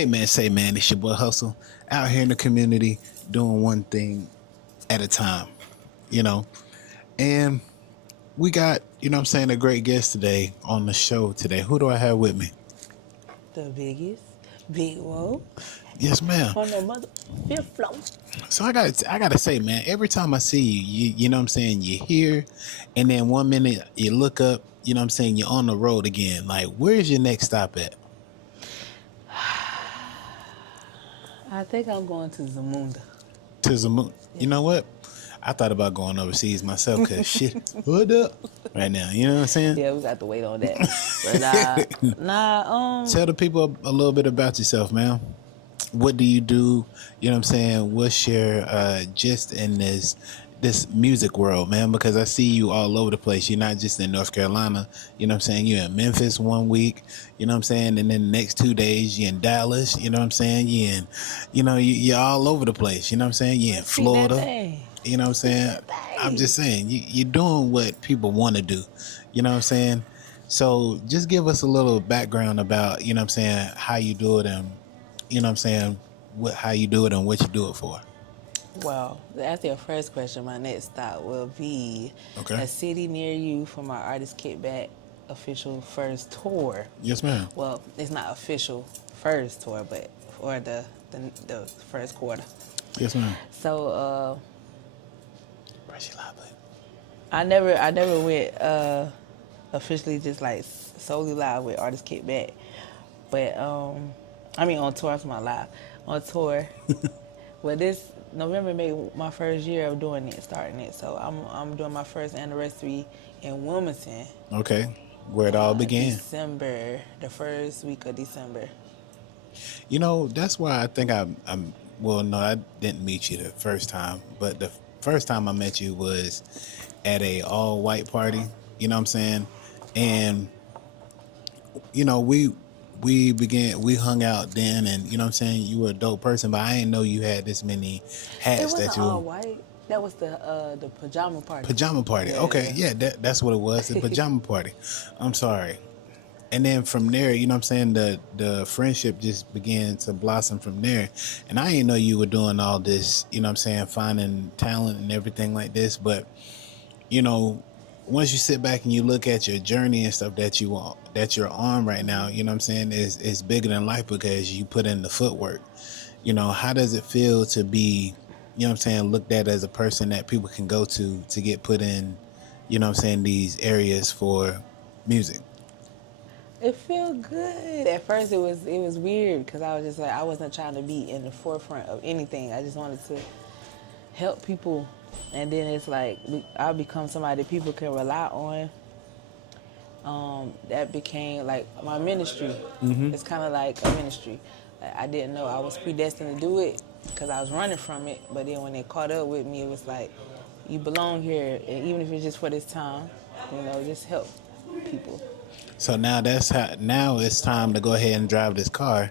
Hey man, say man, it's your boy Hustle out here in the community doing one thing at a time, you know. And we got, a great guest today on the show today. Who do I have with me? The biggest, big whoa, Yes, ma'am. on the mother fifth floor. So I gotta say, man, every time I see you, you're here, and then one minute you look up, you're on the road again. Like, where's your next stop at? I think I'm going to Zamunda. To Zamunda. You know what? I thought about going overseas myself because shit, what up right now? You know what I'm saying? Yeah, we got to wait on that. But Tell the people a little bit about yourself, man. What do you do? You know what I'm saying? What's your gist in this music world, man? Because I see you all over the place. You're not just in North Carolina. You know what I'm saying? You're in Memphis one week. You know what I'm saying? And then the next 2 days you're in Dallas. You know what I'm saying? You're in, you're all over the place. You know what I'm saying? You're in Florida. You know what I'm saying? I'm just saying you're doing what people want to do. You know what I'm saying? So just give us a little background about, you know what I'm saying, how you do it and, you know what I'm saying, how you do it and what you do it for. Well, to answer your first question, my next stop will be Okay. a city near you for my Artist Kickback official first tour. Yes, ma'am. Well, it's not official first tour, but for the first quarter. Yes, ma'am. So Press your live button. I never went officially just like solely live with Artist Kickback, but on tour. I'm my live on tour. Well, this November made my first year of doing it, starting it. So I'm doing my first anniversary in Wilmington. Okay. Where it all began. December, the first week of December. You know, that's why I think I'm well, no, I didn't meet you the first time, but the first time I met you was at a all white party, you know what I'm saying? And we hung out then, and you know what I'm saying, you were a dope person, but I didn't know you had this many hats It wasn't that you all white. That was the pajama party. Pajama party. Yeah. Okay, yeah, that's what it was, the pajama party. I'm sorry. And then from there, you know what I'm saying, the friendship just began to blossom from there. And I didn't know you were doing all this, you know what I'm saying, finding talent and everything like this. But, you know, once you sit back and you look at your journey and stuff that you're on right now, you know what I'm saying, is bigger than life because you put in the footwork. You know, how does it feel to be, you know what I'm saying, looked at as a person that people can go to get put in, you know what I'm saying, these areas for music? It felt good. At first, it was weird because I was just like I wasn't trying to be in the forefront of anything. I just wanted to help people, and then it's like I become somebody people can rely on. That became like my ministry. Mm-hmm. It's kind of like a ministry. I didn't know I was predestined to do it because I was running from it. But then when they caught up with me, it was like you belong here, and even if it's just for this time, just help people. So now now it's time to go ahead and drive this car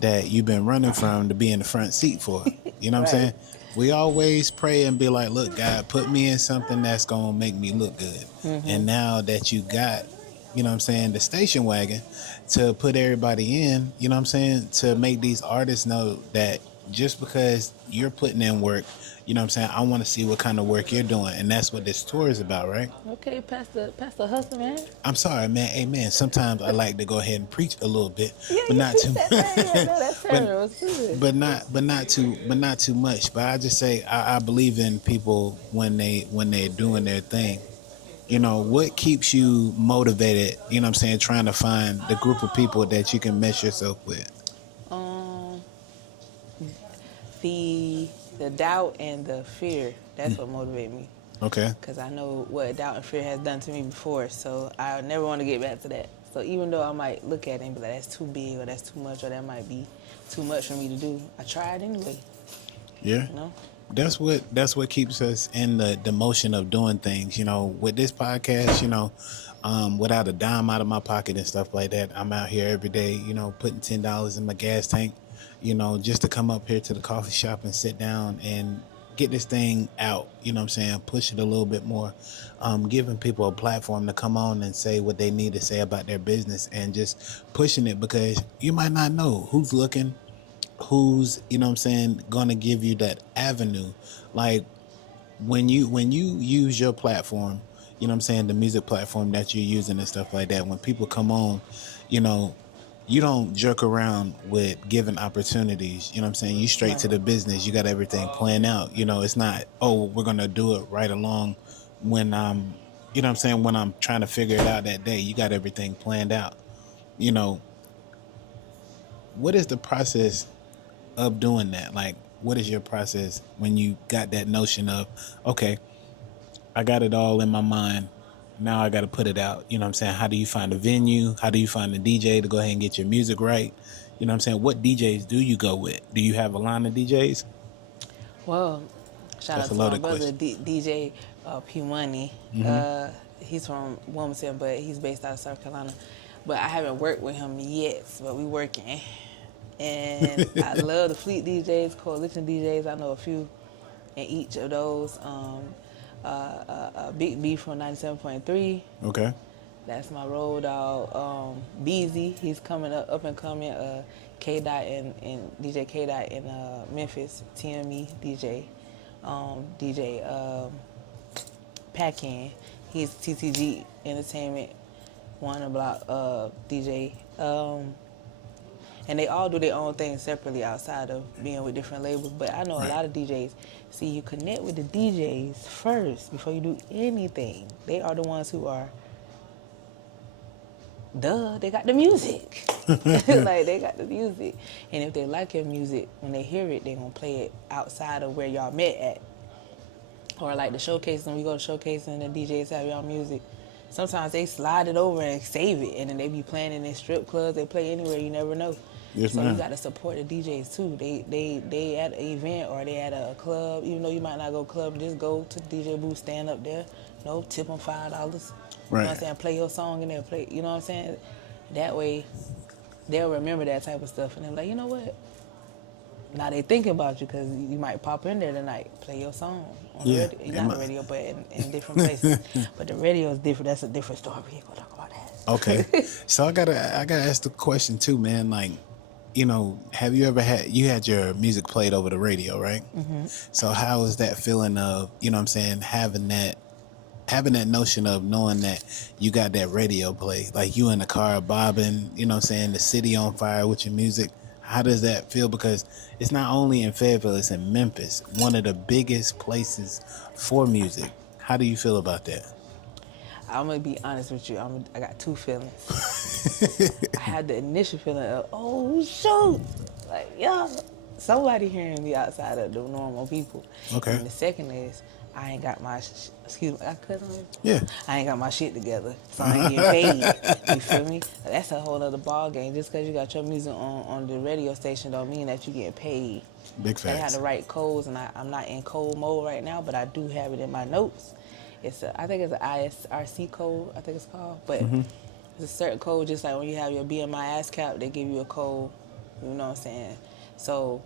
that you've been running from to be in the front seat for. You know what I'm saying? We always pray and be like, look, God, put me in something that's going to make me look good. Mm-hmm. And now that you got, you know what I'm saying, the station wagon to put everybody in, you know what I'm saying, to make these artists know that just because you're putting in work, you know what I'm saying, I want to see what kind of work you're doing. And that's what this tour is about, right? Okay, Pastor Hustle, man. I'm sorry, man. Amen. Sometimes I like to go ahead and preach a little bit, but not too much. but not too much. But I just say I believe in people when they're doing their thing. You know, what keeps you motivated, you know what I'm saying, trying to find the group of people that you can mesh yourself with? The doubt and the fear, that's what motivates me. Okay. Because I know what doubt and fear has done to me before, so I never want to get back to that. So even though I might look at it and be like, that's too big or that's too much or that might be too much for me to do, I try it anyway. Yeah. You know? That's what keeps us in the motion of doing things. You know, with this podcast, without a dime out of my pocket and stuff like that, I'm out here every day, putting $10 in my gas tank, just to come up here to the coffee shop and sit down and get this thing out, you know what I'm saying, push it a little bit more, giving people a platform to come on and say what they need to say about their business and just pushing it because you might not know who's looking, who's, you know what I'm saying, gonna give you that avenue. Like when you use your platform, you know what I'm saying, the music platform that you're using and stuff like that, when people come on, you know, you don't jerk around with giving opportunities, you know what I'm saying? You straight Right. to the business. You got everything planned out. You know, it's not, oh, we're gonna do it right along when I'm, you know what I'm saying, when I'm trying to figure it out that day. You got everything planned out. You know, what is the process of doing that? Like, what is your process when you got that notion of, okay, I got it all in my mind. Now I got to put it out. You know what I'm saying? How do you find a venue? How do you find a DJ to go ahead and get your music right? You know what I'm saying? What DJs do you go with? Do you have a line of DJs? Well, shout That's out a to my loaded brother question. DJ P Money. Mm-hmm. He's from Wilmington, but he's based out of South Carolina. But I haven't worked with him yet, but we working. And I love the Fleet DJs, Coalition DJs. I know a few in each of those. Big B from 97.3. Okay. That's my road dog. Beezy, he's coming up and coming. K Dot and DJ K Dot in Memphis. TME DJ. DJ Packin. He's TTG Entertainment. One block DJ. And they all do their own thing separately outside of being with different labels. But I know a Right. lot of DJs. See, you connect with the DJs first before you do anything. They are the ones who are, they got the music. Like, they got the music. And if they like your music, when they hear it, they're going to play it outside of where y'all met at. Or like the showcase, when we go to showcase and the DJs have y'all music, sometimes they slide it over and save it, and then they be playing in strip clubs. They play anywhere, you never know. Yes, So you ma'am. got to support the DJs too. They at an event or they at a club, even though you might not go club, just go to the DJ booth, stand up there, tip them $5. You know what I'm Right. saying? Play your song in there, play. You know what I'm saying? That way, they'll remember that type of stuff, and they're like, you know what? Now they thinking about you because you might pop in there tonight, play your song on the Yeah. radio. Not the radio, but in different places. But the radio is different. That's a different story. We ain't gonna talk about Okay. that. So I gotta ask the question too, man. Like, you know, have you ever had your music played over the radio, right? Mm-hmm. So how is that feeling of, you know what I'm saying, having that notion of knowing that you got that radio play, like you in the car bobbing, you know what I'm saying, the city on fire with your music. How does that feel? Because it's not only in Fayetteville, it's in Memphis, one of the biggest places for music. How do you feel about that? I'm gonna be honest with you. I got two feelings. I had the initial feeling of, oh shoot, like yeah, somebody hearing me outside of the normal people. And Okay. then the second is, I ain't got my excuse me, I cut on you. Yeah. I ain't got my shit together, so I ain't getting paid. You feel me? That's a whole other ball game. Just because you got your music on the radio station don't mean that you getting paid. Big They have facts. the right codes, and I'm not in code mode right now, but I do have it in my notes. I think it's an ISRC code, I think it's called, but it's a certain code, just like when you have your BMI ASCAP, they give you a code, you know what I'm saying? So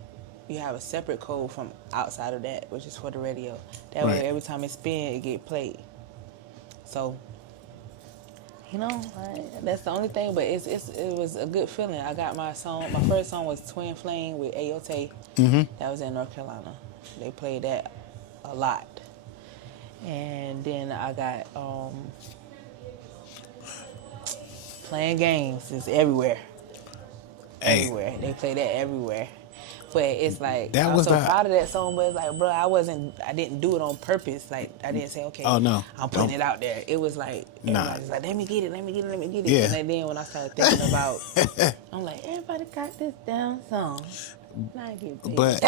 you have a separate code from outside of that, which is for the radio. That way, Right. every time it spin, it get played. So, that's the only thing, but it was a good feeling. I got my song. My first song was Twin Flame with Ayote. That was in North Carolina. They played that a lot. And then I got Playing Games is everywhere. Hey, Everywhere. They play that everywhere. But it's like, that I'm was so the. proud of that song, but it's like, bro, I didn't do it on purpose. Like, I didn't say, okay, Oh no. I'm putting Nope. it out there. It was like, Nah. everybody's like, let me get it. Yeah. And then when I started thinking about, I'm like, everybody got this damn song. Now I get paid. But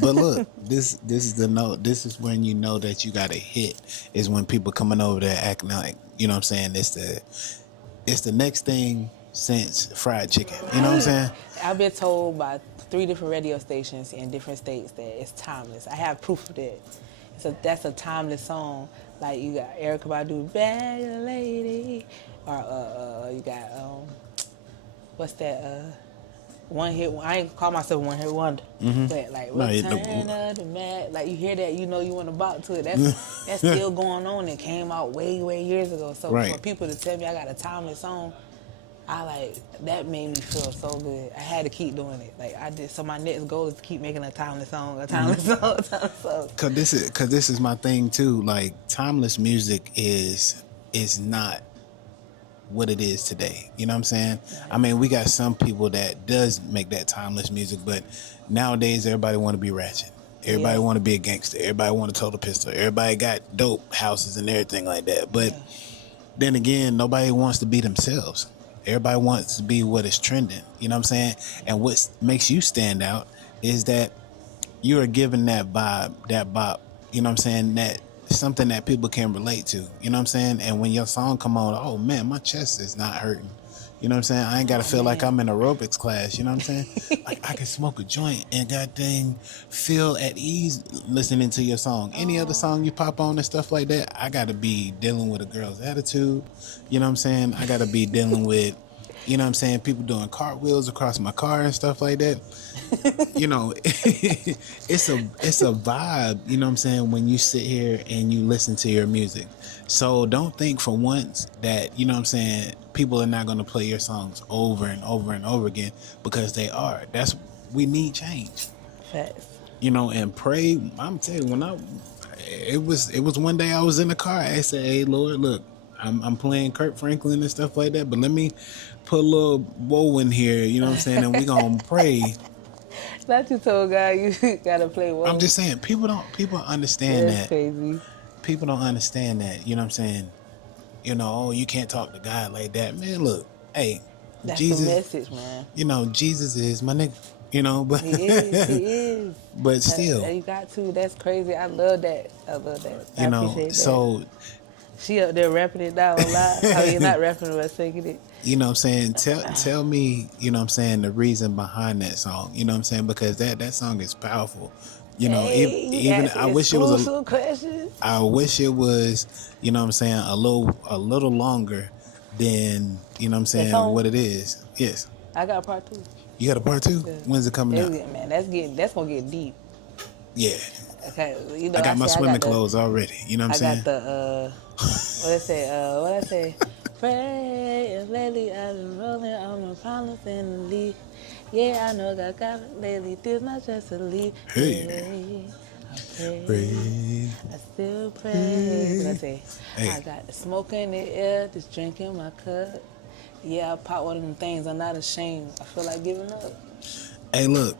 but look, this is the note. This is when you know that you got a hit. Is when people coming over there acting like, you know what I'm saying. It's the next thing since fried chicken. You know what I'm saying? I've been told by 3 different radio stations in different states that it's timeless. I have proof of that. That's a timeless song. Like you got Erykah Badu, Bad Lady, or you got what's that? One hit. I ain't call myself one hit wonder, but like No, Return of the Mad. Like you hear that, you know you want to bop to it. That's still going on. It came out way years ago. So Right. for people to tell me I got a timeless song, I like that made me feel so good. I had to keep doing it. Like I did. So my next goal is to keep making a timeless song, a timeless song, a timeless song. Cause this is my thing too. Like timeless music is not what it is today. You know what I'm saying? I mean, we got some people that does make that timeless music, but nowadays everybody want to be ratchet. Everybody Yeah, want to be a gangster. Everybody want to tote a pistol. Everybody got dope houses and everything like that. But yeah, then again, nobody wants to be themselves. Everybody wants to be what is trending. You know what I'm saying? And what makes you stand out is that you are given that vibe, that bop, you know what I'm saying, that something that people can relate to, you know what I'm saying? And when your song come on, oh man, my chest is not hurting. You know what I'm saying? I ain't gotta oh feel like man. I'm in aerobics class, you know what I'm saying? Like I can smoke a joint and goddamn feel at ease listening to your song. Any other Oh song you pop on and stuff like that, I gotta be dealing with a girl's attitude, you know what I'm saying? I gotta be dealing with, you know what I'm saying, people doing cartwheels across my car and stuff like that. You know, it's a vibe, you know what I'm saying, when you sit here and you listen to your music. So don't think for once that, you know what I'm saying, people are not going to play your songs over and over and over again, because they are. That's We need change. facts. You know, and pray. I'm telling you, it was one day I was in the car, I said, hey Lord, look, I'm playing Kurt Franklin and stuff like that, but let me put a little woe in here, you know what I'm saying, and we gonna pray. Not you told God you gotta play I'm whoa. just saying, people understand That's that. crazy. People don't understand that. You know what I'm saying? You know, oh, you can't talk to God like that, man. Look, hey, That's the Jesus. message, man. You know, Jesus is my nigga. You know, but He is. He is. but still, You got to. That's crazy. I love that. I love that. I you know, appreciate that. so She up there rapping it down live. I mean, not rapping it, but singing it. you know what I'm saying, tell me, you know what I'm saying, the reason behind that song. You know what I'm saying, because that song is powerful. You know, Hey, you even asking I wish it was a exclusive questions. I wish it was, you know what I'm saying, a little longer than, you know what I'm That saying, song, what it is. Yes. I got part two. You got a part two? Yeah. When's it coming out? Man, that's gonna get deep. Yeah. Okay, you know, I I got my say I got swimming the, clothes already. You know what I'm I got saying? the, what I say, pray and lately I've been rolling on my problems in the lead. Yeah, I know God got it lately. This not just a lead. Hey. Yeah, I pray, Pray. I still pray. What I Pray. say? I Hey. got the smoke in the air, just drinking my cup. Yeah, I pop one of them things. I'm not ashamed. I feel like giving up. Hey, look.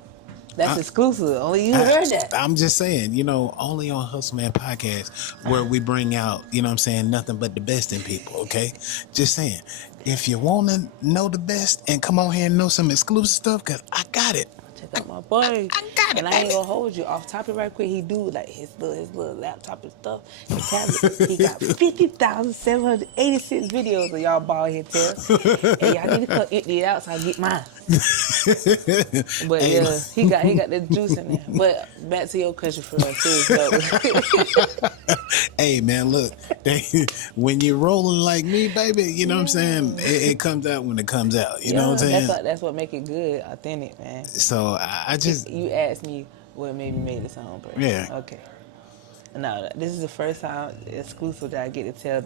That's I, exclusive. Only you I, heard that. I'm just saying, you know, only on Hustle Man Podcast where we bring out, you know what I'm saying, nothing but the best in people, okay? Just saying. If you want to know the best and come on here and know some exclusive stuff, because I got it. Check out my boy. I got And it, I ain't baby. gonna hold you off topic right quick. He do like his little laptop and stuff, his tablet. He got 50,786 videos of y'all bald head tail. And y'all need to cut it out so I get mine. But Hey, yeah, he got the juice in there. But back to your question for a serious note. hey, man, look, when you're rolling like me, baby, you know what I'm saying? Yeah. It comes out when it comes out. You know what Yeah, I'm saying? that's what make it good, authentic, man. So I just, You asked me what made me make the song, bro. yeah. Okay. No, this is the first time exclusive that I get to tell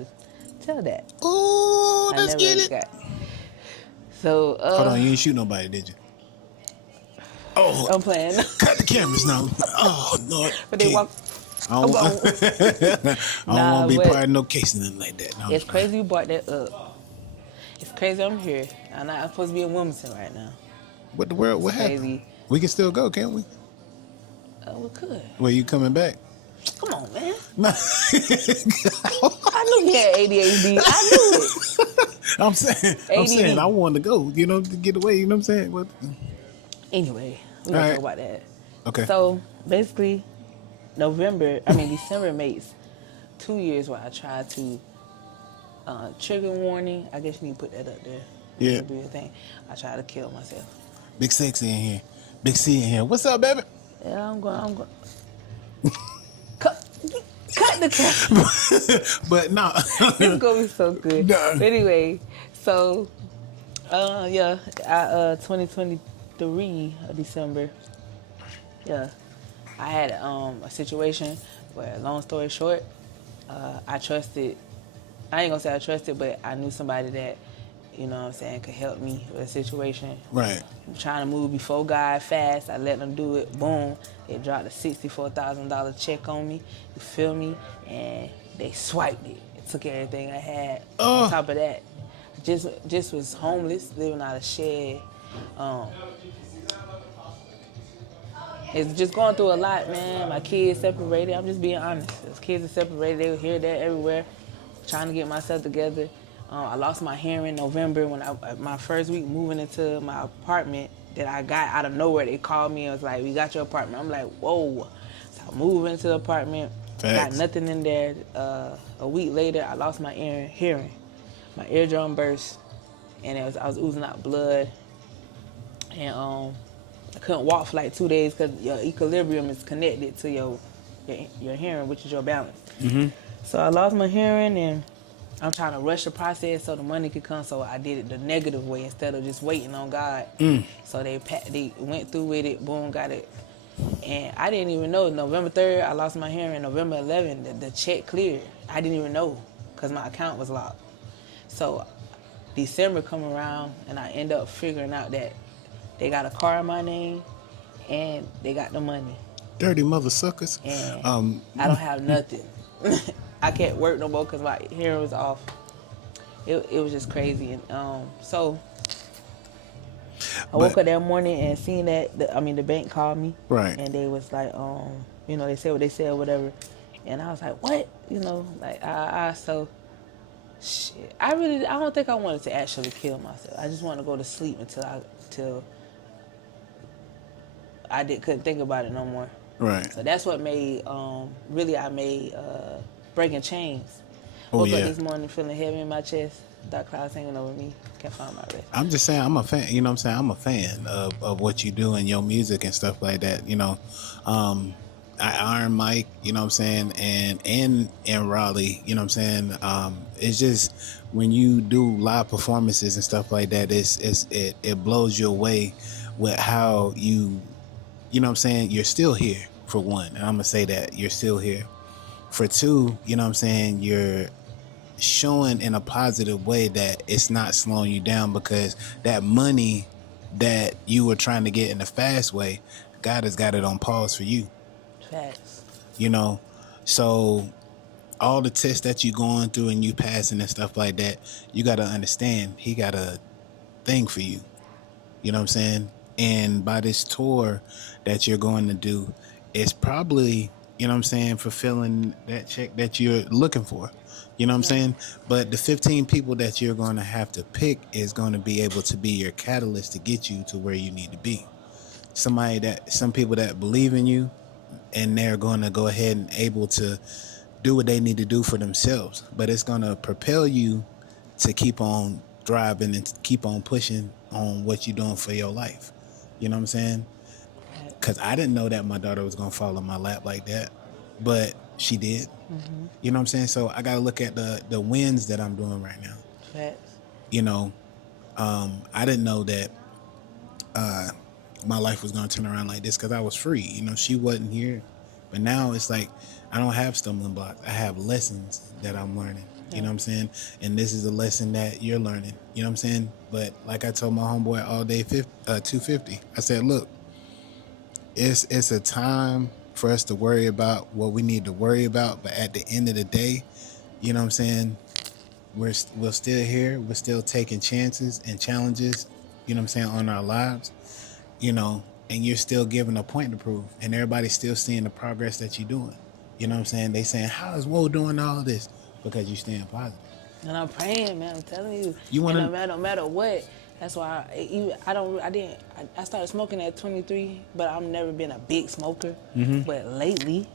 that. Ooh, I let's get never it. got. So Hold on, you didn't shoot nobody, did you? Oh, I'm playing, cut the cameras now. Oh, no. but they walk. I I'm don't, gone. I don't want Nah, to be but part of no case, nothing like that. No, I'm it's just playing. crazy you brought that up. It's crazy I'm here. I'm supposed to be in Wilmington right now. What the world? It's What happened? crazy. We can still go, can't we? We could. Well, you coming back? Come on, man. No. I knew he had ADHD. I knew it. I'm saying, I ADD. wanted to go, you know, to get away, you know what I'm saying? What? Anyway, we're All gonna talk right. about that. Okay. So basically, December makes 2 years where I tried to trigger warning. I guess you need to put that up there. Yeah. That'll be a thing. I tried to kill myself. Big Sexy in here. Big C in here. What's up, baby? Yeah, I'm going. Cut, cut the camera. But no. This is gonna be so good. No. But anyway, so yeah, 2023 December. Yeah, I had a situation where, long story short, I trusted. I ain't gonna say I trusted, but I knew somebody that you know what I'm saying, could help me with a situation. Right. I'm trying to move before God fast. I let them do it. Boom. They dropped a $64,000 check on me. You feel me? And they swiped it. It took everything I had. On Oh, top of that, just was homeless, living out of shed. Um, it's just going through a lot, man. My kids separated. I'm just being honest. Those kids are separated. They were here, there, everywhere. Trying to get myself together. I lost my hearing in November when my first week moving into my apartment that I got out of nowhere. They called me and was like, "We got your apartment." I'm like, "Whoa!" So I moved into the apartment. Got facts. nothing in there. A week later, I lost my hearing. My eardrum burst, and I was oozing out blood, and I couldn't walk for like 2 days because your equilibrium is connected to your hearing, which is your balance. Mm-hmm. So I lost my hearing, and I'm trying to rush the process so the money could come. So I did it the negative way instead of just waiting on God. So they went through with it, boom, got it. And I didn't even know. November 3rd, I lost my hearing. November 11th, the check cleared. I didn't even know because my account was locked. So December come around, and I end up figuring out that they got a car in my name, and they got the money. Dirty mother suckers. And Um, I don't have nothing. I can't work no more because my hearing was off. It was just crazy. And so I woke up that morning and seen that the bank called me, right. and they was like, they said what they said, whatever. And I was like, what? So shit. I don't think I wanted to actually kill myself. I just wanted to go to sleep till I couldn't think about it no more. Right. So that's what made I made Breaking Chains. Oh Woke up yeah. this morning feeling heavy in my chest, dark clouds hanging over me, can't find my rest. I'm just saying, I'm a fan. You know what I'm saying? I'm a fan of what you do and your music and stuff like that. Iron Mike, you know what I'm saying, and in Raleigh, you know what I'm saying. It's just when you do live performances and stuff like that, it blows you away with how you know what I'm saying. You're still here for one, and I'm gonna say that you're still here. For two, you know what I'm saying. You're showing in a positive way that it's not slowing you down because that money that you were trying to get in a fast way, God has got it on pause for you. Facts. You know, so all the tests that you going through and you passing and stuff like that, you got to understand He got a thing for you. You know what I'm saying? And by this tour that you're going to do, it's probably, you know what I'm saying, fulfilling that check that you're looking for. You know what I'm saying? But the 15 people that you're going to have to pick is going to be able to be your catalyst to get you to where you need to be. Some people that believe in you, and they're going to go ahead and able to do what they need to do for themselves. But it's going to propel you to keep on driving and keep on pushing on what you're doing for your life. You know what I'm saying? Because I didn't know that my daughter was going to fall in my lap like that, but she did. Mm-hmm. You know what I'm saying? So I got to look at the wins that I'm doing right now. Facts. You know, I didn't know that my life was going to turn around like this because I was free. You know, she wasn't here. But now it's like I don't have stumbling blocks. I have lessons that I'm learning. You know what I'm saying? And this is a lesson that you're learning. You know what I'm saying? But like I told my homeboy all day 250, I said, look, it's a time for us to worry about what we need to worry about. But at the end of the day, you know what I'm saying? We're still here. We're still taking chances and challenges, you know what I'm saying, on our lives, you know, and you're still giving a point to prove. And everybody's still seeing the progress that you're doing. You know what I'm saying? They saying, how is Wo doing all this? Because you're staying positive. And I'm praying, man. I'm telling you. You want to? No matter what. That's why I started smoking at 23, but I've never been a big smoker. Mm-hmm. But lately,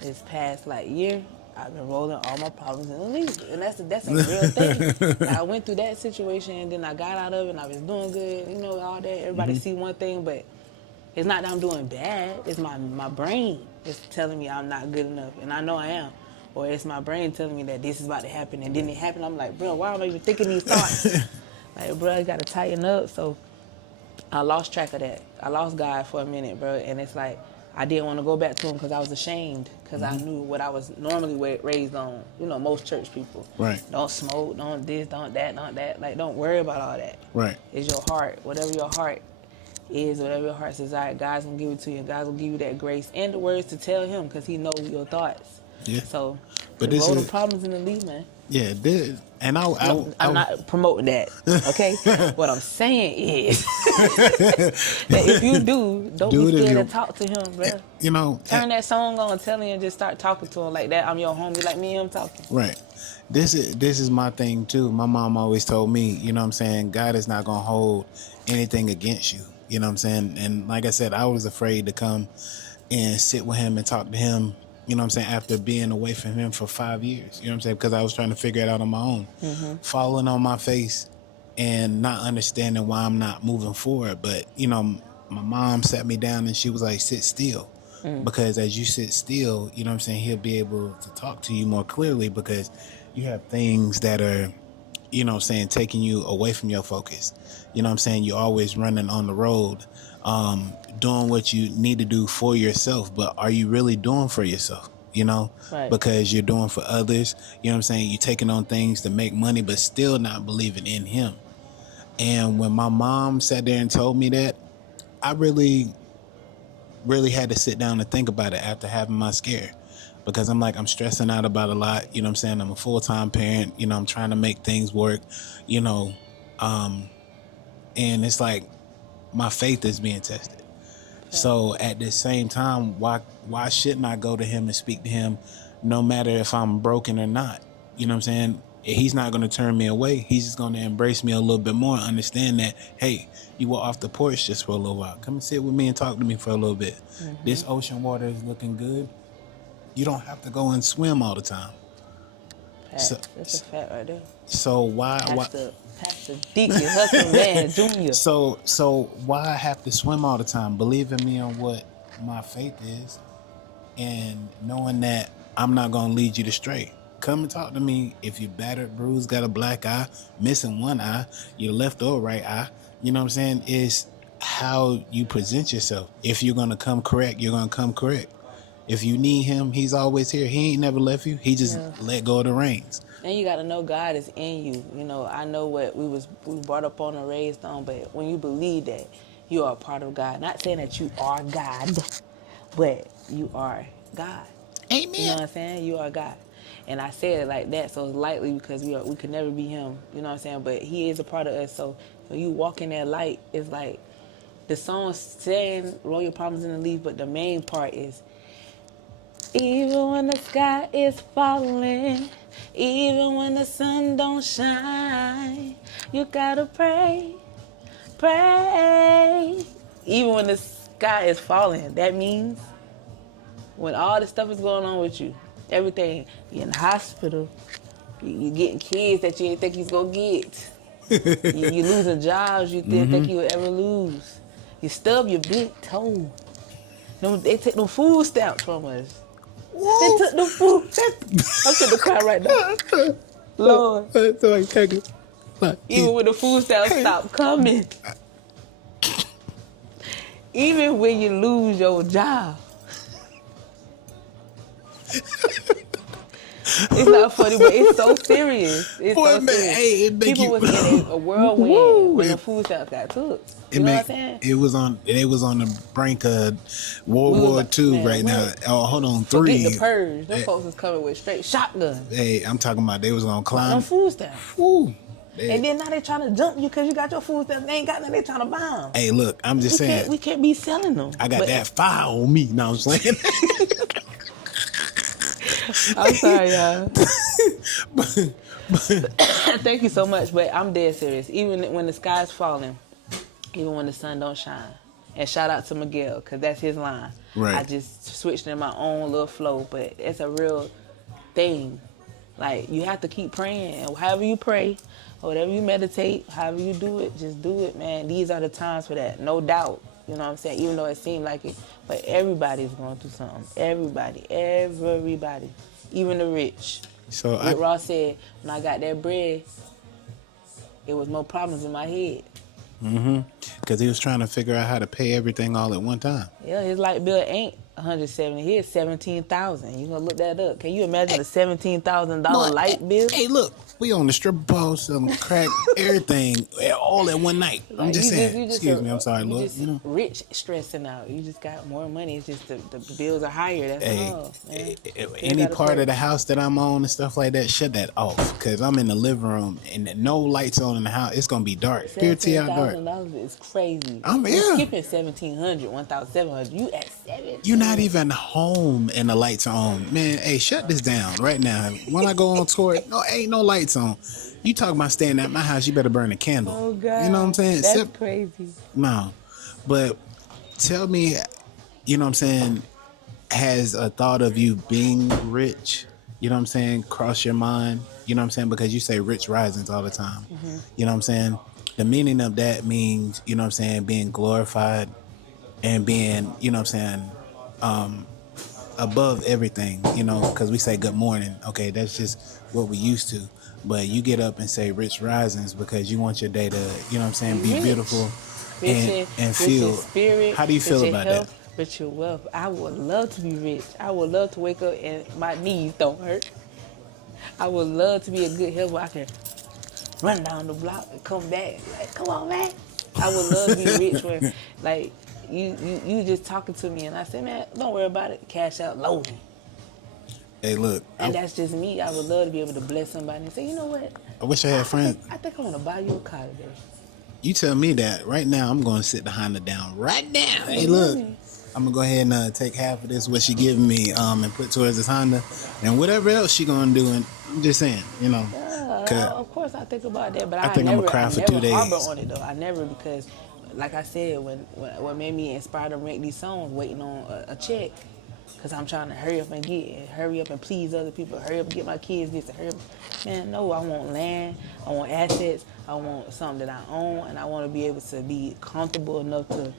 this past year, I've been rolling all my problems in the leaf, and that's a real thing. Like, I went through that situation, and then I got out of it, and I was doing good. You know, all that. Everybody see one thing, but it's not that I'm doing bad. It's my brain is telling me I'm not good enough, and I know I am. Or it's my brain telling me that this is about to happen, and then it happened. I'm like, bro, why am I even thinking these thoughts? Like, bro, you gotta tighten up. So I lost track of that. I lost God for a minute, bro, and it's like I didn't want to go back to him because I was ashamed because I knew what I was normally raised on. You know, most church people. Right. Don't smoke, don't this, don't that, don't that. Like, don't worry about all that. Right. It's your heart. Whatever your heart is, whatever your heart's desire, God's going to give it to you. God's going to give you that grace and the words to tell him because he knows your thoughts. Yeah. So, but the this road is of problems in the lead, man. yeah. This, and I'm not promoting that, okay? What I'm saying is that if you don't be scared to talk to him, bro. You know, turn that song on, tell him, and just start talking to him like that. I'm your homie, like me and him talking. Right. This is my thing too. My mom always told me, you know what I'm saying, God is not gonna hold anything against you. You know what I'm saying? And like I said, I was afraid to come and sit with him and talk to him, you know what I'm saying, after being away from him for 5 years. You know what I'm saying? Because I was trying to figure it out on my own. Falling on my face and not understanding why I'm not moving forward. But, you know, my mom sat me down and she was like, sit still. Because as you sit still, you know what I'm saying, he'll be able to talk to you more clearly because you have things that are, you know what I'm saying, taking you away from your focus. You know what I'm saying? You're always running on the road, doing what you need to do for yourself. But are you really doing for yourself? You know, Right. because you're doing for others. You know what I'm saying? You're taking on things to make money, but still not believing in him. And when my mom sat there and told me that, I really had to sit down and think about it after having my scare. Because I'm like, I'm stressing out about a lot. You know what I'm saying? I'm a full-time parent. You know, I'm trying to make things work, you know. And it's like my faith is being tested. So at the same time, why shouldn't I go to him and speak to him no matter if I'm broken or not? You know what I'm saying? He's not going to turn me away. He's just going to embrace me a little bit more, understand that, hey, you were off the porch just for a little while. Come and sit with me and talk to me for a little bit. This ocean water is looking good. You don't have to go and swim all the time. So, that's a fact right there. So why Pastor Deacon Hustle Man Jr. So why have to swim all the time? Believe in me on what my faith is, and knowing that I'm not gonna lead you astray. Come and talk to me if you're battered, bruised, got a black eye, missing one eye, your left or right eye. You know what I'm saying? Is how you present yourself. If you're gonna come correct, you're gonna come correct. If you need him, he's always here. He ain't never left you. He just let go of the reins. And you got to know God is in you. You know, I know what we brought up on and raised on, but when you believe that you are a part of God, not saying that you are God, but you are God. Amen. You know what I'm saying? You are God. And I said it like that so lightly because we could never be him. You know what I'm saying? But he is a part of us. So when you walk in that light, it's like the song saying roll your problems in the leaf, but the main part is even when the sky is falling, even when the sun don't shine, you gotta pray, pray. Even when the sky is falling, that means when all this stuff is going on with you, everything, you're in the hospital, you're getting kids that you didn't think you was gonna get. You losing jobs you didn't think you would ever lose. You stub your big toe. They take no food stamps from us. Whoa. They took the food. I'm finna cry right now. Lord. Even when the food stamps stop coming. Even when you lose your job. It's not funny, but it's so serious. It's Boy, so man, serious. hey, People was in a whirlwind when the food stamps got took. You know what I'm saying? It was on the brink of World War II right now. Oh, hold on, Forget the purge. Them folks was coming with straight shotguns. Hey, I'm talking about they was gonna climb. Them food stamps. Woo. And then now they trying to jump you because you got your food stamps. They ain't got nothing. They trying to buy them. Hey, look, I'm just saying. We can't be selling them. I got that fire on me. Now I'm saying. I'm sorry, y'all. Thank you so much, but I'm dead serious. Even when the sky's falling, even when the sun don't shine. And shout out to Miguel, because that's his line. Right. I just switched in my own little flow, but it's a real thing. Like, you have to keep praying. And however you pray, or whatever you meditate, however you do it, just do it, man. These are the times for that, no doubt. You know what I'm saying? Even though it seemed like it. But everybody's going through something. Everybody. Even the rich. So Rick Ross said, when I got that bread, it was more problems in my head. Mm-hmm. Because he was trying to figure out how to pay everything all at one time. Yeah, his light bill ain't 170. Here's 17,000. You gonna look that up? Can you imagine Hey, a $17,000 boy, hey, light bill? hey, look, we on the stripper pole, selling crack, everything, all in one night. I'm Like just saying. you just Excuse me, I'm sorry, you Lord. just rich stressing out. You just got more money. It's just the bills are higher. That's Hey, all, man. Still any got to part of pay. the house that I'm on and stuff like that, shut that off. Cause I'm in the living room and no lights on in the house. It's gonna be dark, pure Seventeen TI dark. thousand dollars is crazy. I'm You yeah. skipping 1,700, 1,700. You at You're not 17. even home and the lights are on. Man, hey, shut this down right now. When I go on tour, no, ain't no lights on. You talk about staying at my house, you better burn a candle. Oh You know what I'm God, saying? that's crazy. No. But tell me, you know what I'm saying, has a thought of you being rich, you know what I'm saying, cross your mind? You know what I'm saying? Because you say rich risings all the time. You know what I'm saying? The meaning of that means, you know what I'm saying, being glorified and being, you know what I'm saying, above everything, you know, because we say good morning. Okay, that's just what we used to. But you get up and say rich risings because you want your day to, you know what I'm saying, be Rich. beautiful Rich and rich in feel. spirit, How do you rich feel in about that? health, rich in wealth. I would love to be rich. I would love to wake up and my knees don't hurt. I would love to be a good health where I can run down the block and come back. Like, come on, man. I would love to be rich where, like, you just talking to me and I say, man, don't worry about it. Cash out loading. Hey, look, And that's just me. I would love to be able to bless somebody and say, you know what? I wish I had friends. I think I want to buy you a car today. You tell me that right now. I'm going to sit the Honda down right now. Hey, You hear look, me? I'm gonna go ahead and take half of this what she giving me, and put towards this Honda, and whatever else she gonna do. And I'm just saying, you know, cause Of course I think about that, but I think I'm gonna I cry for never 2 days. harbor on it though. I never because, like I said, what made me inspired to make these songs, waiting on a check, cause I'm trying to hurry up and please other people, hurry up and get my kids this, and hurry up. Man, no, I want land, I want assets, I want something that I own, and I want to be able to be comfortable enough to.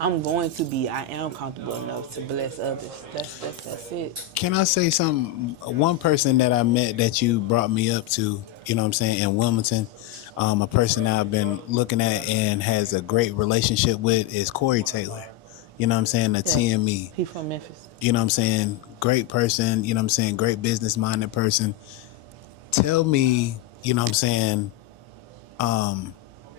I am comfortable enough to bless others. That's it. Can I say something? One person that I met that you brought me up to, you know what I'm saying, in Wilmington, a person I've been looking at and has a great relationship with is Corey Taylor. You know what I'm saying, the Yeah. TME. He from Memphis. You know what I'm saying, great person. You know what I'm saying, great business minded person. Tell me, you know what I'm saying,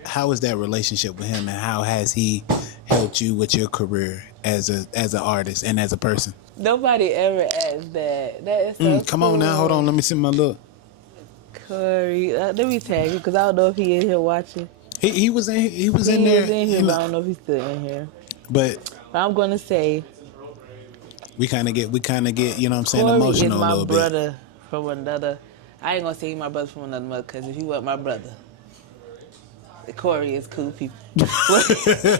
how is that relationship with him, and how has he helped you with your career as an artist and as a person? Nobody ever asked that. That is so Come on now, hold on, cool. let me see my look. Corey, let me tag you because I don't know if he in here watching. He was in He is there, in here, you but know, I don't know if he's still in here. but But I'm gonna say we kind of get, you know what I'm saying, Corey is emotional a my little bit. brother from another. I ain't gonna say he's my brother from another mother because if he wasn't my brother, Corey is cool people.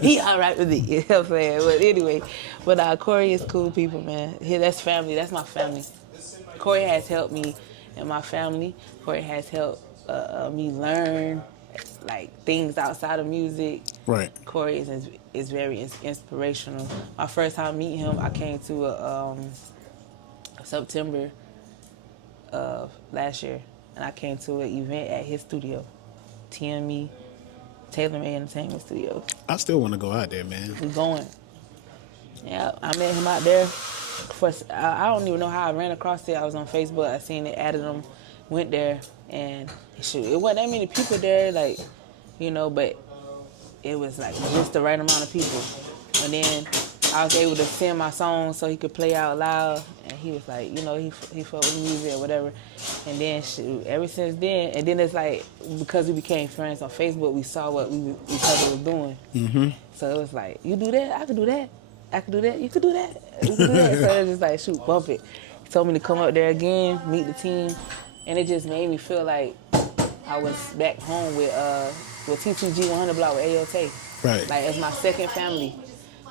He all right with it, you know what I'm saying? But anyway, Corey is cool people, man. That's family. That's my family. Corey has helped me and my family. Corey has helped me learn like things outside of music. Right. Corey is very inspirational. My first time meeting him, I came to September of last year, and I came to an event at his studio, TME, Taylor May Entertainment Studios. I still want to go out there, man. We going. Yeah, I met him out there. I don't even know how I ran across it. I was on Facebook. I seen it, added him, went there, and shoot, it wasn't that many people there, like, you know, but it was like just the right amount of people. And then I was able to send my song so he could play out loud, and he was like, you know, he fucked with music or whatever. And then shoot, ever since then, and then it's like because we became friends on Facebook, we saw what each other was doing. Mm-hmm. So it was like, you do that, I could do that. I could do that, you could do that, we could do that. So it was just like, shoot, bump it. He told me to come up there again, meet the team, and it just made me feel like I was back home with T2G 100 Block with AOT. Right. Like, it's my second family.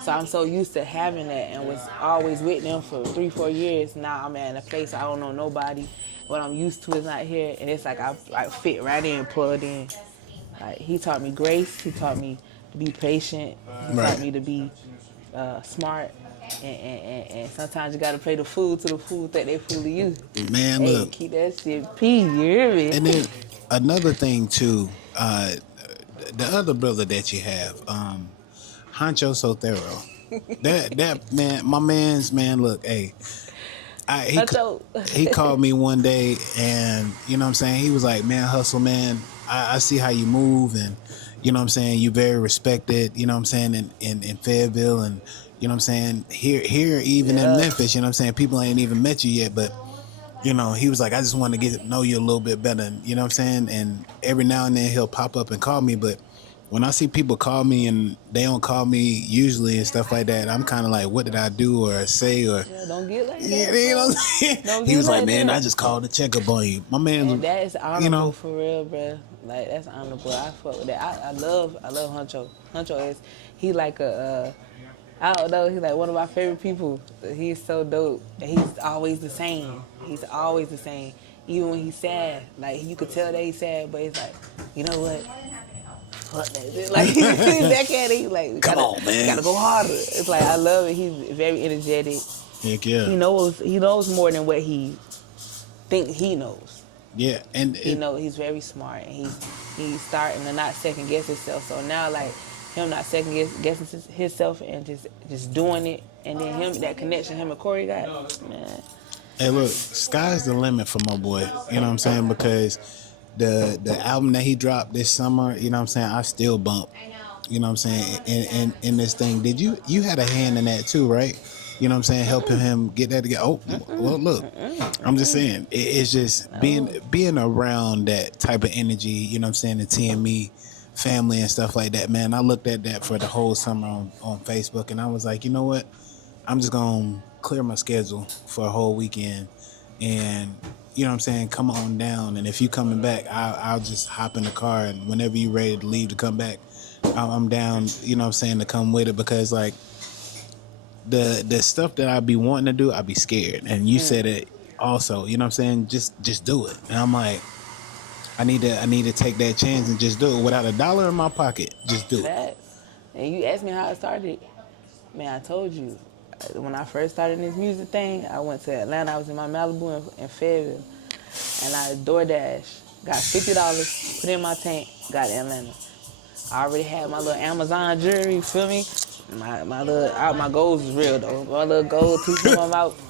So I'm so used to having that and was always with them for 3-4 years. Now I'm at a place I don't know nobody. What I'm used to is not here. And it's like I fit right in, plugged in. Like, he taught me grace. He taught me to be patient. He Right. taught me to be smart. And sometimes you got to pay the fool to the fool that they fool to you. Man, Hey, look. keep that shit peace, you hear me? And then another thing too, the other brother that you have, Hancho Sotero. That man, my man's man. Look, hey, I he Huncho. he called me one day, and you know what I'm saying. He was like, "Man, hustle, man. I see how you move, and you know what I'm saying. You very respected. You know what I'm saying in Fayetteville, and you know what I'm saying here even in Yeah. Memphis. You know what I'm saying. People ain't even met you yet, but." You know, he was like, I just want to get to know you a little bit better. You know what I'm saying? And every now and then he'll pop up and call me. But when I see people call me and they don't call me usually and stuff like that, I'm kind of like, what did I do or say? Or, Yeah, don't get like yeah, that, you know bro. what I'm saying? Don't He get was like, like man, I that. just called to check up on you. My And man's, that is you honorable know, for real, bro. Like that's honorable. I fuck with that. I love Huncho. Huncho is he like a I don't know. He's like one of my favorite people. He's so dope. And he's always the same. He's always the same. Even when he's sad, like you could tell that he's sad, but he's like, you know what? Fuck that shit. Like he back at it, he's like, come on, we man. gotta go harder. It's like I love it. He's very energetic. Heck yeah. He knows more than what he think he knows. Yeah. And He know he's very smart, and he's starting to not second guess himself. So now like him not second guessing himself and just doing it, and then him that connection him and Corey got, man. hey, look, sky's the limit for my boy. You know what I'm saying? Because the album that he dropped this summer, you know what I'm saying, I still bump. You know what I'm saying? In this thing, did you had a hand in that too, right? You know what I'm saying? Helping him get that together. Oh, well, look, I'm just saying, it's just No, being around that type of energy. You know what I'm saying? The TME family and stuff like that, man. I looked at that for the whole summer on Facebook, and I was like, you know what? I'm just gonna clear my schedule for a whole weekend, and you know what I'm saying, come on down. And if you coming back, I'll just hop in the car, and whenever you ready to leave to come back, I'm down. You know what I'm saying, to come with it, because like the stuff that I be wanting to do, I be scared. And you said it also. You know what I'm saying, just do it. And I'm like, I need to take that chance and just do it without a dollar in my pocket. Just do it. facts. And you asked me how it started. Man, I told you when I first started this music thing, I went to Atlanta. I was in my Malibu in Fayetteville, and I DoorDash got $50, put in my tank, got to Atlanta. I already had my little Amazon jewelry, you feel me? My goals was real though. My little gold teeth in my mouth.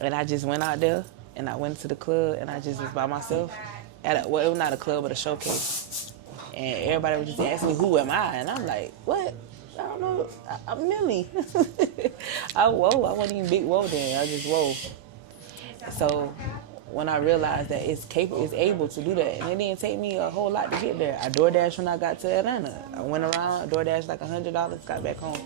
And I just went out there and I went to the club and I just was by myself. Well, it was not a club but a showcase. And everybody was just asking me, who am I? And I'm like, what? I don't know. I'm Millie. I wasn't even big whoa then. I just whoa. So when I realized that it's able to do that, and it didn't take me a whole lot to get there. I DoorDash when I got to Atlanta. I went around, DoorDash like $100, got back home.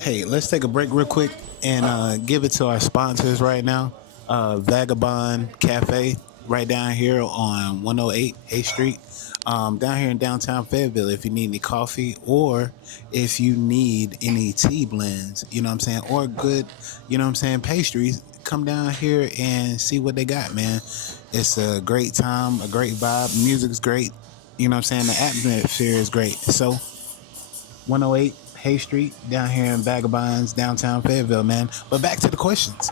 Hey, let's take a break real quick and give it to our sponsors right now. Vagabond Cafe, right down here on 108 A Street, down here in downtown Fayetteville. If you need any coffee or if you need any tea blends, you know what I'm saying, or good, you know what I'm saying, pastries, come down here and see what they got, man. It's a great time, a great vibe. Music's great. You know what I'm saying? The atmosphere is great. So 108 Hay Street down here in Vagabonds, downtown Fayetteville, man. But back to the questions.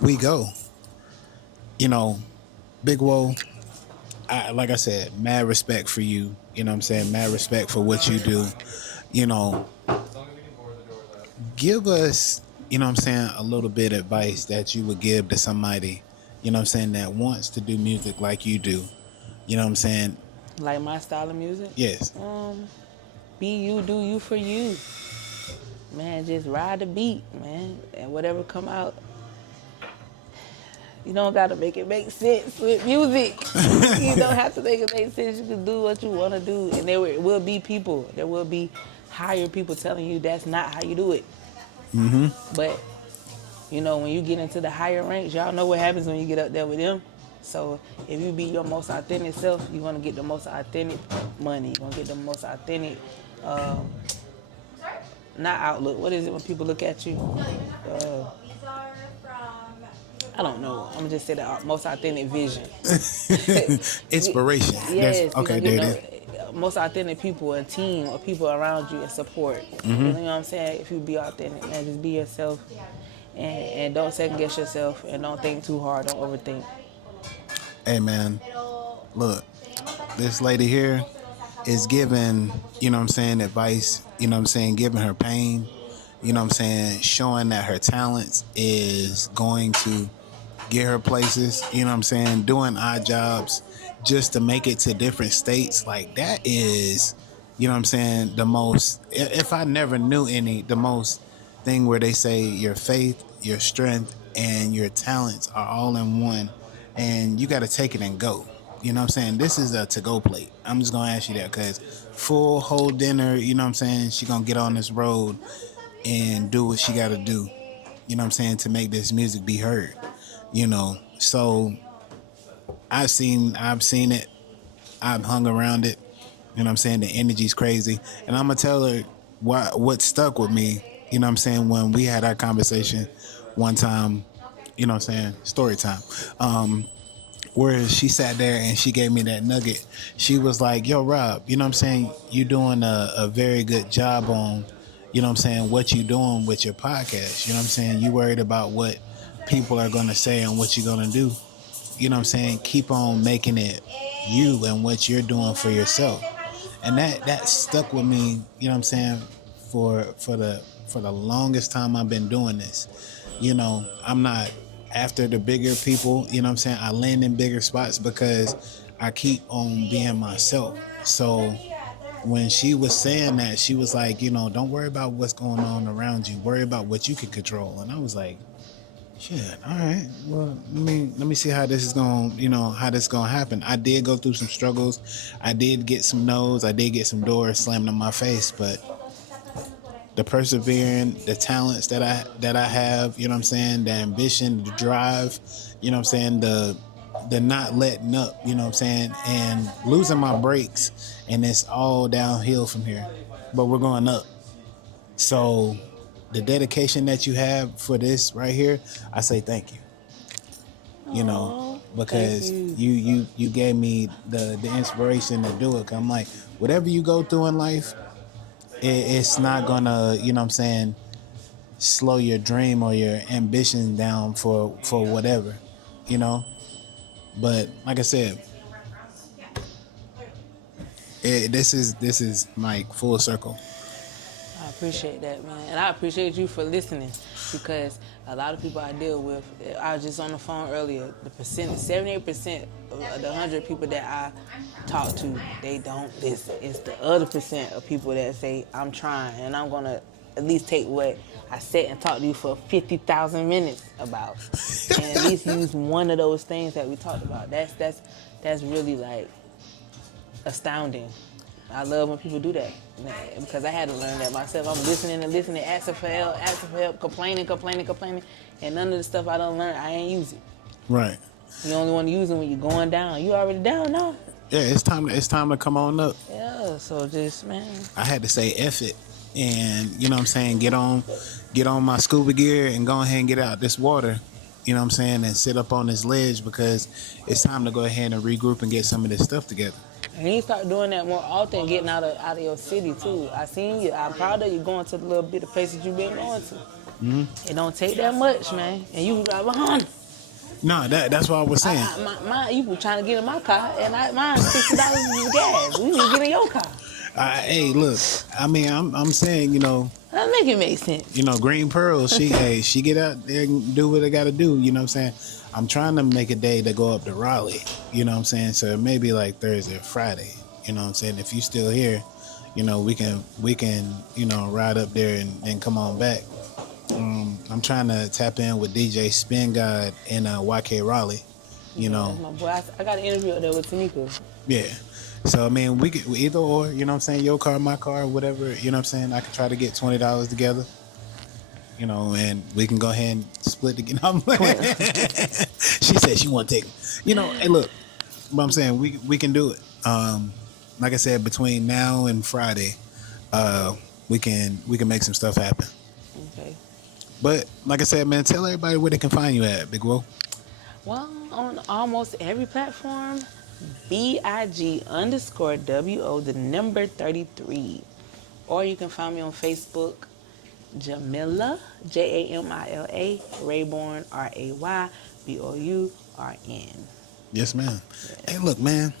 We go. You know, Big Woe, like I said, mad respect for you. You know what I'm saying? Mad respect for what you do. You know, give us, you know what I'm saying, a little bit of advice that you would give to somebody, you know what I'm saying, that wants to do music like you do. You know what I'm saying? Like my style of music, Yes. be you, do you for you. Man, just ride the beat, man. And whatever come out, you don't gotta make it make sense with music. You don't have to make it make sense. You can do what you wanna do. And will be people. There will be higher people telling you that's not how you do it. But, when you get into the higher ranks, y'all know what happens when you get up there with them. So if you be your most authentic self, you're gonna get the most authentic money. You're gonna get the most authentic, not outlook. What is it when people look at you? I don't know. I'm gonna just say the most authentic vision. Inspiration. Yes, Okay, you're there gonna it is. get the most authentic people, a team of people around you and support. You know what I'm saying? If you be authentic, man, just be yourself and don't second guess yourself and don't think too hard, don't overthink. Hey, man, look, this lady here, is giving, advice, giving her pain, showing that her talents is going to get her places, doing odd jobs just to make it to different states. Like that is, the most, if I never knew any, the most thing where they say your faith, your strength, and your talents are all in one, and you got to take it and go. This is a to go plate. I'm just gonna ask you that because full whole dinner, she gonna get on this road and do what she gotta do, to make this music be heard. So I've seen it, I've hung around it, the energy's crazy. And I'm gonna tell her what stuck with me, when we had our conversation one time, story time. Where she sat there and she gave me that nugget. She was like, yo, Rob, you doing a very good job on, what you doing with your podcast. You worried about what people are gonna say and what you're gonna do. Keep on making it you and what you're doing for yourself. And that stuck with me, for the longest time I've been doing this. I'm not after the bigger people, I land in bigger spots because I keep on being myself. So when she was saying that, she was like, don't worry about what's going on around you. Worry about what you can control. And I was like, shit, all right. Well, let me see how this is going, how this is going to happen. I did go through some struggles. I did get some no's. I did get some doors slammed in my face, but the persevering, the talents that I have, the ambition, the drive, the not letting up, and losing my brakes, and it's all downhill from here. But we're going up. So the dedication that you have for this right here, I say thank you. Oh, thank Because you. you gave me the inspiration to do it. I'm like, whatever you go through in life, it's not gonna, slow your dream or your ambition down for whatever, you know. But like I said, this is like full circle. I appreciate that, man. And I appreciate you for listening because a lot of people I deal with, I was just on the phone earlier, the percentage, 78% of the 100 people that I talk to, they don't listen. It's the other percent of people that say, I'm trying and I'm going to at least take what I sat and talked to you for 50,000 minutes about and at least use one of those things that we talked about. That's really like astounding. I love when people do that, man, because I had to learn that myself. I'm listening and listening, asking for help, complaining, and none of the stuff I don't learn, I ain't use it. Right. You only want to use it when you're going down. You already down now. Yeah, it's time to come on up. Yeah, so just, man. I had to say F it, and get on my scuba gear and go ahead and get out this water. And sit up on this ledge because it's time to go ahead and regroup and get some of this stuff together. And you start doing that more often, getting out of your city too. I seen you. I'm proud of you going to the little bit of places you've been going to. Mm-hmm. It don't take that much, man. And you drive a Honda. No, that's what I was saying. You were trying to get in my car, and mine's $60 is gas. We need to get in your car. Hey, look. I'm saying, That make it make sense. Green Pearl. She get out there and do what they got to do. You know what I'm saying? I'm trying to make a day to go up to Raleigh. You know what I'm saying? So maybe like Thursday or Friday. You know what I'm saying? If you still here, we can ride up there and come on back. I'm trying to tap in with DJ Spin God in YK Raleigh. That's my boy. I got an interview up there with Tanika. Yeah. So we could either or, your car, my car, whatever, I could try to get $20 together. And we can go ahead and split the She said she want to take them. Hey look, but I'm saying we can do it. Like I said, between now and Friday, we can make some stuff happen. Okay. But like I said, man, tell everybody where they can find you at, Big Will. Well, on almost every platform, BIG_WO, the number 33. Or you can find me on Facebook, Jamila, JAMILA, Rayborn, RAYBOURN. Yes, ma'am. Yeah. Hey, look, man.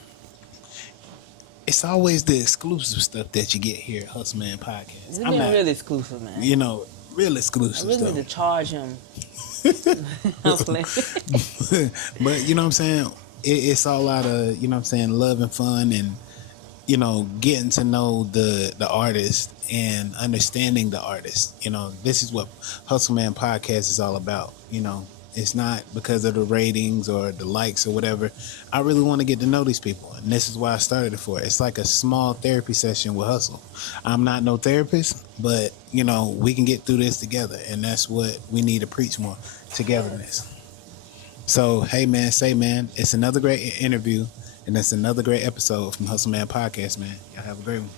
it's always the exclusive stuff that you get here at Hustle Man Podcast. It's I'm been not, really exclusive, man. Real I exclusive really need to stuff. charge him. I'm playing. But you know what I'm saying? It's all out of, you know what I'm saying, love and fun, and getting to know the artist and understanding the artist. This is what Hustle Man Podcast is all about. It's not because of the ratings or the likes or whatever. I really want to get to know these people, and this is why I started it for. It's like a small therapy session with Hustle. I'm not no therapist, but we can get through this together, and that's what we need to preach more: togetherness. So, hey, man, it's another great interview, and it's another great episode from Hustle Man Podcast, man. Y'all have a great one.